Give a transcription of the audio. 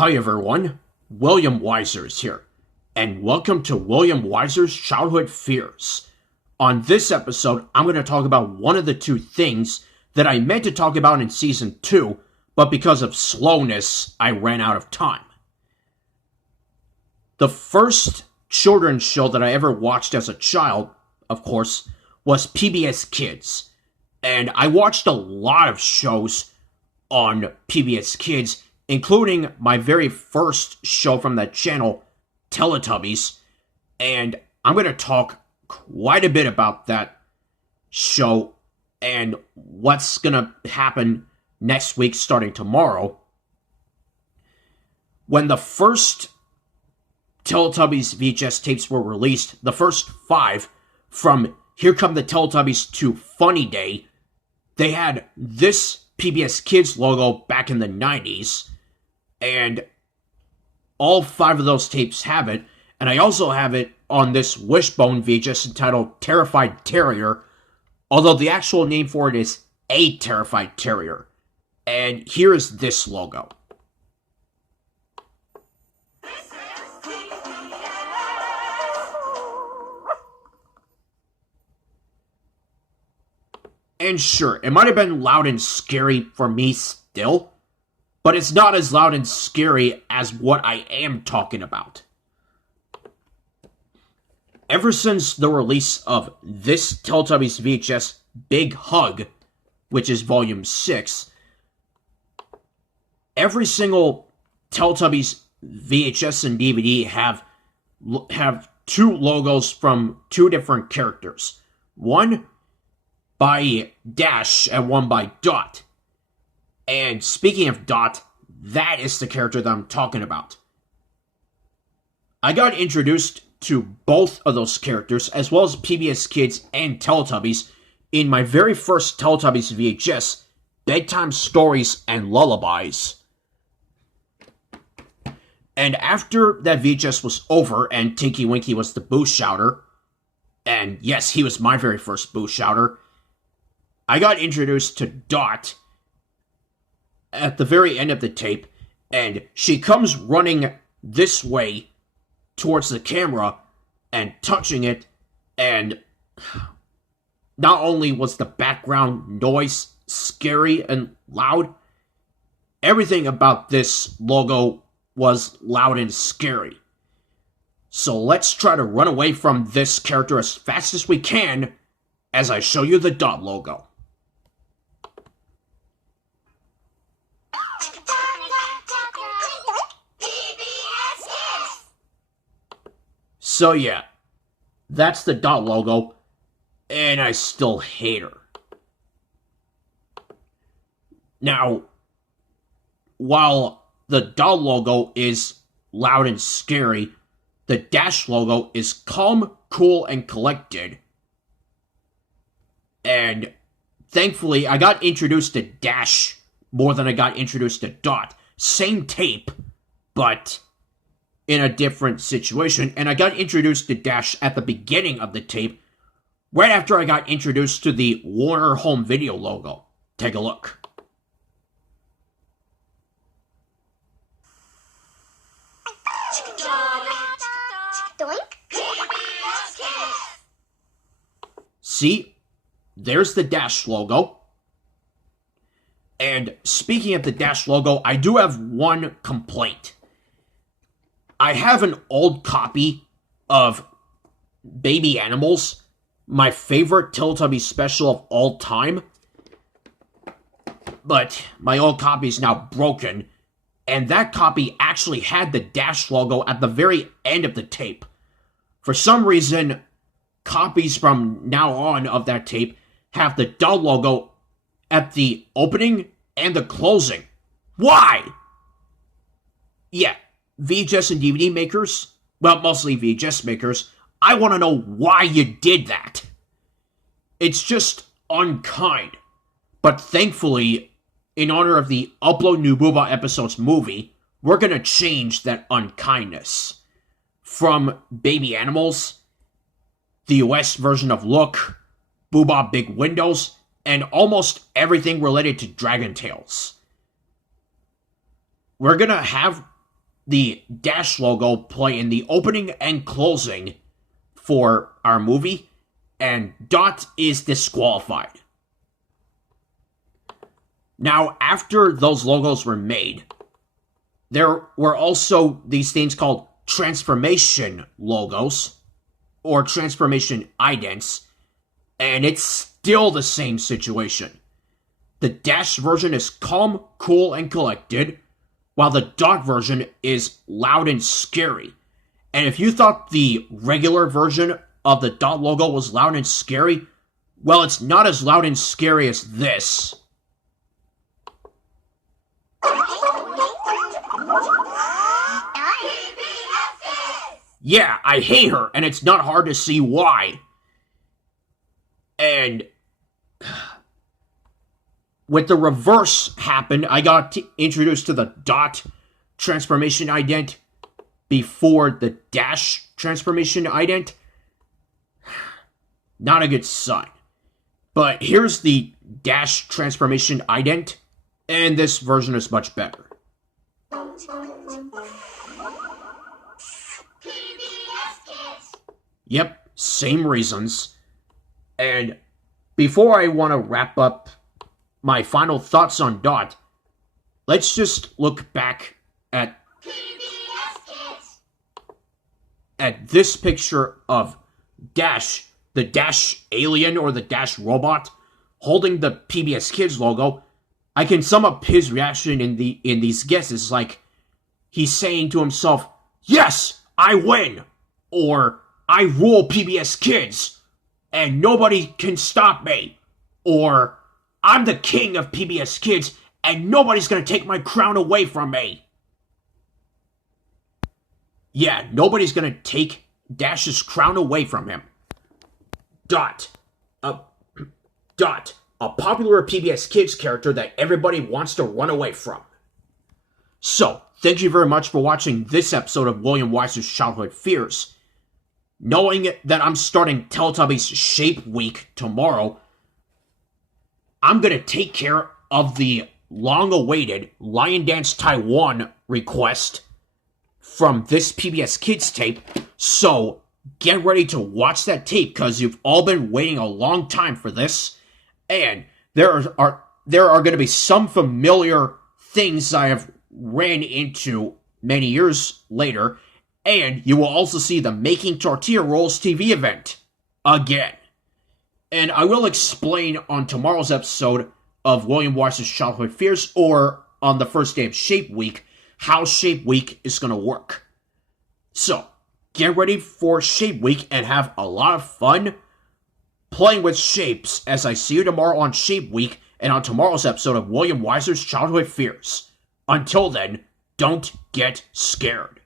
Hi everyone, William Weyser is here, and welcome to William Weyser's Childhood Fears. On this episode, I'm going to talk about one of the two things that I meant to talk about in Season 2, but because of slowness, I ran out of time. The first children's show that I ever watched as a child, of course, was PBS Kids, and I watched a lot of shows on PBS Kids, including my very first show from that channel, Teletubbies, and I'm going to talk quite a bit about that show and what's going to happen next week starting tomorrow. When the first Teletubbies VHS tapes were released, the first 5, from Here Come the Teletubbies to Funny Day, they had this PBS Kids logo back in the 90s, and all 5 of those tapes have it, and I also have it on this Wishbone VHS entitled Terrified Terrier, although the actual name for it is A Terrified Terrier. And here is this logo. And sure, it might have been loud and scary for me still, but it's not as loud and scary as what I am talking about. Ever since the release of this Teletubbies VHS Big Hug, which is Volume 6, every single Teletubbies VHS and DVD have 2 logos from 2 different characters. One by Dash and one by Dot. And speaking of Dot, that is the character that I'm talking about. I got introduced to both of those characters, as well as PBS Kids and Teletubbies, in my very first Teletubbies VHS, Bedtime Stories and Lullabies. And after that VHS was over and Tinky Winky was the boo shouter, and yes, he was my very first boo shouter, I got introduced to Dot at the very end of the tape, and she comes running this way towards the camera and touching it, and not only was the background noise scary and loud, everything about this logo was loud and scary. So let's try to run away from this character as fast as we can as I show you the Dot logo. So yeah, that's the Dot logo, and I still hate her. Now, while the Dot logo is loud and scary, the Dash logo is calm, cool, and collected. And thankfully, I got introduced to Dash more than I got introduced to Dot. Same tape, but in a different situation, and I got introduced to Dash at the beginning of the tape, right after I got introduced to the Warner Home Video logo. Take a look. See? There's the Dash logo. And speaking of the Dash logo, I do have one complaint. I have an old copy of Baby Animals, my favorite Teletubbies special of all time, but my old copy is now broken, and that copy actually had the Dash logo at the very end of the tape. For some reason, copies from now on of that tape have the Dot logo at the opening and the closing. Why? Yeah. VHS and DVD makers, well, mostly VHS makers, I want to know why you did that. It's just unkind. But thankfully, in honor of the Upload New Booba Episodes movie, we're going to change that unkindness. From Baby Animals, the US version of Look, Booba Big Windows, and almost everything related to Dragon Tales. We're going to have the Dash logo play in the opening and closing for our movie, and Dot is disqualified. Now, after those logos were made, there were also these things called transformation logos, or transformation idents, and it's still the same situation. The Dash version is calm, cool, and collected, while the Dot version is loud and scary. And if you thought the regular version of the Dot logo was loud and scary, well, it's not as loud and scary as this. Yeah, I hate her, and it's not hard to see why. And with the reverse happened, I got introduced to the Dot transformation ident before the Dash transformation ident. Not a good sign. But here's the Dash transformation ident, and this version is much better. Yep, same reasons. And before I want to wrap up my final thoughts on Dot, let's just look back at this picture of Dash, the Dash alien or the Dash robot, holding the PBS Kids logo. I can sum up his reaction in these guesses like he's saying to himself, "Yes, I win," or "I rule PBS Kids, and nobody can stop me," or "I'm the king of PBS Kids, and nobody's gonna take my crown away from me." Yeah, nobody's gonna take Dash's crown away from him. Dot, a popular PBS Kids character that everybody wants to run away from. So, thank you very much for watching this episode of William Weyser's Childhood Fears. Knowing that I'm starting Teletubbies Shape Week tomorrow, I'm going to take care of the long-awaited Lion Dance Taiwan request from this PBS Kids tape, so get ready to watch that tape because you've all been waiting a long time for this, and there are going to be some familiar things I have ran into many years later, and you will also see the Making Tortilla Rolls TV event again. And I will explain on tomorrow's episode of William Weyser's Childhood Fears, or on the first day of Shape Week, how Shape Week is going to work. So, get ready for Shape Week and have a lot of fun playing with shapes as I see you tomorrow on Shape Week and on tomorrow's episode of William Weyser's Childhood Fears. Until then, don't get scared.